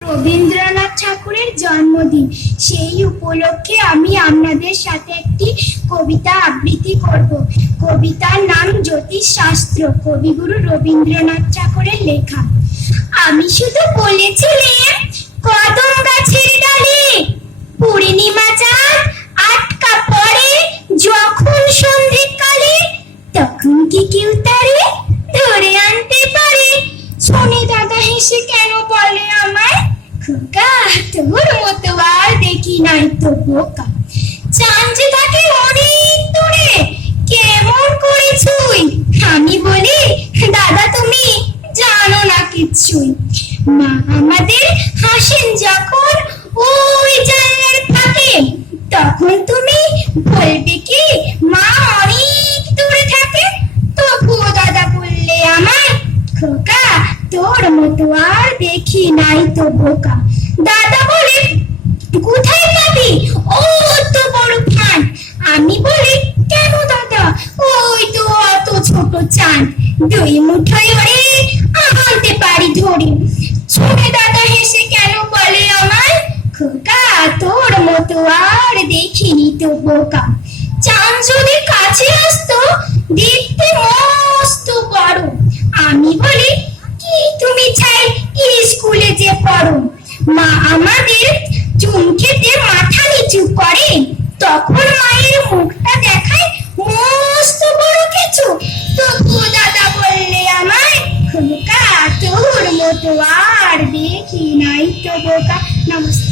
রবীন্দ্রনাথ ঠাকুরের জন্মদিন। সেই উপলক্ষে আমি আপনাদের সাথে একটি কবিতা আবৃত্তি করব। কবিতার নাম জ্যোতিষশাস্ত্র, কবিগুরু রবীন্দ্রনাথ ঠাকুরের লেখা। আমি শুধু বলেছিলাম কদম গাছের ডালে পূর্ণিমা চাঁদ আটকা পড়ে যখন সন্ধ্যেকালে, তখন কি কেউ তারে ধরে আনতে পারে? শুনে দাদা হেসে কেন বলে আমায়, খোকা তোর মতো আর দেখি নাই তো বোকা। চাঁদ যে থাকে অনেক দূরে, কেমন করে ছুঁই? আমি বলি দাদা তুমি জানো না কিচ্ছুই। মা আমাদের হাসেন যখন ওই জানলার ফাঁকে, তখন তুমি বলবে কি মা অনেক দূরে থাকে? তবুও দাদা বললে আমায়, খোকা তোর মতো আর দেখি নাই তো বোকা। দাদা বলে কোথায় পাবি ও তো বড় ফান? আমি বলি কেন দাদা, ওই তো অত ছোট চাঁদ, দুই মুঠোয় ওরে আনতে পারি ধরে। শুনে দাদা হেসে কেন বলে আমায়, খোকা তোর মতো আর দেখিনি তো বোকা। চাঁদ যদি কাছে আসতো দেখতে মস্ত বড়, আমি বলি কি তুমি চাই স্কুলে যে পড়ো? মা আমাদের চুন খেতে মাথা নিচু করে, তখন মায়ের মুখটা দেখায় মস্ত বড় কিছু। তবুও দাদা বললে আমায়, খোকা তোর মতো আর দেখি নাই তো বোকা। নমস্কার।